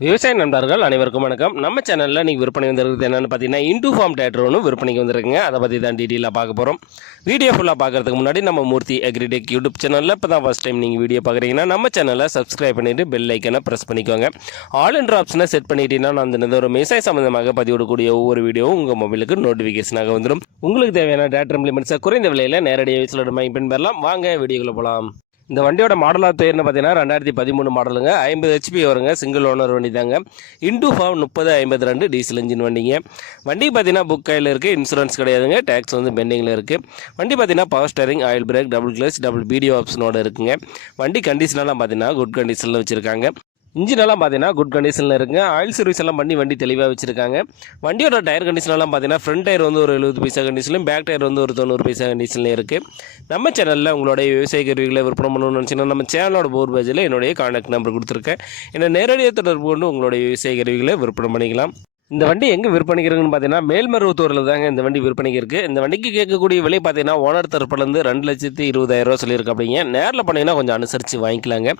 விவசாய நண்பர்கள் அனைவருக்கும் வணக்கம். நம்ம சேனலில் நீங்கள் விற்பனை வந்திருக்கிறது என்னென்னு பார்த்தீங்கன்னா இண்டு ஃபார்ம் டேட்டர் ஒன்று விற்பனைக்கு வந்திருக்குங்க. அதை பற்றி தான் டீட்டெயிலாக பார்க்க போகிறோம் வீடியோ ஃபுல்லாக பார்க்கறதுக்கு முன்னாடி நம்ம மூர்த்தி அக்ரிடெக் யூடியூப் சேனலில் இப்போ தான் ஃபஸ்ட் டைம் நீங்கள் வீடியோ பார்க்குறீங்கன்னா நம்ம சேனலை சப்ஸ்கிரைப் பண்ணிவிட்டு பெல் ஐக்கனை ப்ரெஸ் பண்ணிக்கோங்க. ஆல் என்ற ஆப்ஷனை செட் பண்ணிட்டீங்கன்னா நான் அந்த ஒரு விவசாய சம்மந்தமாக பதிவிடக்கூடிய ஒவ்வொரு வீடியோவும் உங்கள் மொபைலுக்கு நோட்டிஃபிகேஷனாக வந்துடும் உங்களுக்கு தேவையான டேட்டர் இம்ப்ளிமெண்ட்ஸை குறைந்த விலையில் நேரடியாக சொல்லிட்டு மைண்ட் பின்பெறலாம். வாங்க வீடியோக்குள்ளே போகலாம் இந்த வண்டியோட மாடல் ஆஃப் பேர்னு பார்த்தீங்கன்னா ரெண்டாயிரத்தி பதிமூணு மாடலுங்க ஐம்பது ஹெச்பி வருங்க. சிங்கிள் ஓனர் வண்டி தாங்க இன்டூ ஃபார்ம் முப்பது ஐம்பது ரெண்டு டீசல் இன்ஜின் வண்டிங்க. வண்டி பார்த்தீங்கன்னா புக் கையில் இருக்குது இன்சூரன்ஸ் கிடையாதுங்க. டேக்ஸ் வந்து பெண்டிங்கில் இருக்குது வண்டி பார்த்தீங்கன்னா power steering oil brake double clutch double PTO ஆப்ஷனோட இருக்குங்க. வண்டி கண்டிஷனெல்லாம் பார்த்தீங்கன்னா குட் கண்டிஷனில் வச்சுருக்காங்க. இன்ஜினெல்லாம் பார்த்தீங்கன்னா குட் கண்டிஷனில் இருக்குங்க. ஆயில் சர்வீஸ் எல்லாம் பண்ணி வண்டி தெளிவாக வச்சுருக்காங்க. வண்டியோட டயர் கண்டிஷன்லாம் பார்த்தீங்கன்னா ஃப்ரண்ட் டயர் வந்து ஒரு எழுபது பைசா கண்டிஷன்லையும் பேக் டயர் வந்து ஒரு தொண்ணூறு பைசா கண்டிஷன்லையும் இருக்குது நம்ம சேனலில் உங்களுடைய விவசாய கருவிகளை விற்பனை பண்ணணும்னு நினச்சிங்கன்னா நம்ம சேனலோட போர் பேஜில் என்னுடைய கான்டாக்ட் நம்பர் கொடுத்துருக்கேன். என்னை நேரடியாக தொடர்பு கொண்டு உங்களுடைய விவசாய கருவிகளை விற்பனை பண்ணிக்கலாம். இந்த வண்டி எங்கே விற்பனைக்கிறதுன்னு பார்த்தீங்கன்னா மேல்மருவத்தூரில் தாங்க இந்த வண்டி விற்பனைக்கு இருக்குது இந்த வண்டிக்கு கேட்கக்கூடிய விலை பார்த்தீங்கன்னா ஓனர் தரப்புலேருந்து ரெண்டு லட்சத்தி இருபதாயிரம் ரூபா சொல்லியிருக்கு அப்படிங்க. நேரில் பண்ணிங்கன்னா கொஞ்சம் அனுசரித்து வாங்கிக்கலாங்க.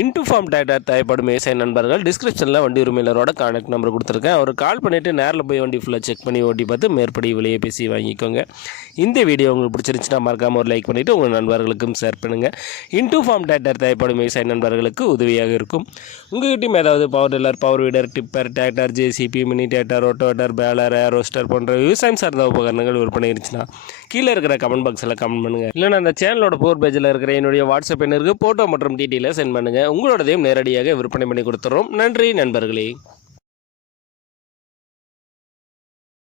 இன்டூ ஃபார்ம் டேட்டா தேவைப்படும் விவசாய நண்பர்கள் டிஸ்கிரிப்ஷனில் வண்டி உரிமையாளரோட கான்டாக்ட் நம்பர் கொடுத்துருக்கேன். அவர் கால் பண்ணிவிட்டு நேரில் போய் வண்டி ஃபுல்லாக செக் பண்ணி ஓட்டி பார்த்து மேற்படி விலையை பேசி வாங்கிக்கோங்க. இந்த வீடியோ உங்களுக்கு பிடிச்சிருந்துச்சுன்னா மறக்காமல் ஒரு லைக் பண்ணிவிட்டு உங்கள் நண்பர்களுக்கும் ஷேர் பண்ணுங்கள் இன்டூ ஃபார்ம் டேட்டர் தேவைப்படும் விவசாய நண்பர்களுக்கு உதவியாக இருக்கும். உங்கள்கிட்டயும் ஏதாவது power tiller power weeder tipper tractor JCB mini tractor rotavator baler roaster போன்ற விவசாயம் சார்ந்த உபகரணங்கள் விற்பனை இருந்துச்சுன்னா கீழே இருக்கிற கமெண்ட் பாக்ஸில் கமெண்ட் பண்ணுங்கள் இல்லைன்னா அந்த சேனலோட போர் பேஜில் இருக்கிற என்னுடைய வாட்ஸ்அப் எண்ணிற்கு ஃபோட்டோ மற்றும் டீட்டெயிலை சென்ட் பண்ணுங்கள் உங்களோடதையும் நேரடியாக விற்பனை பண்ணி கொடுத்துறோம் நன்றி நண்பர்களே.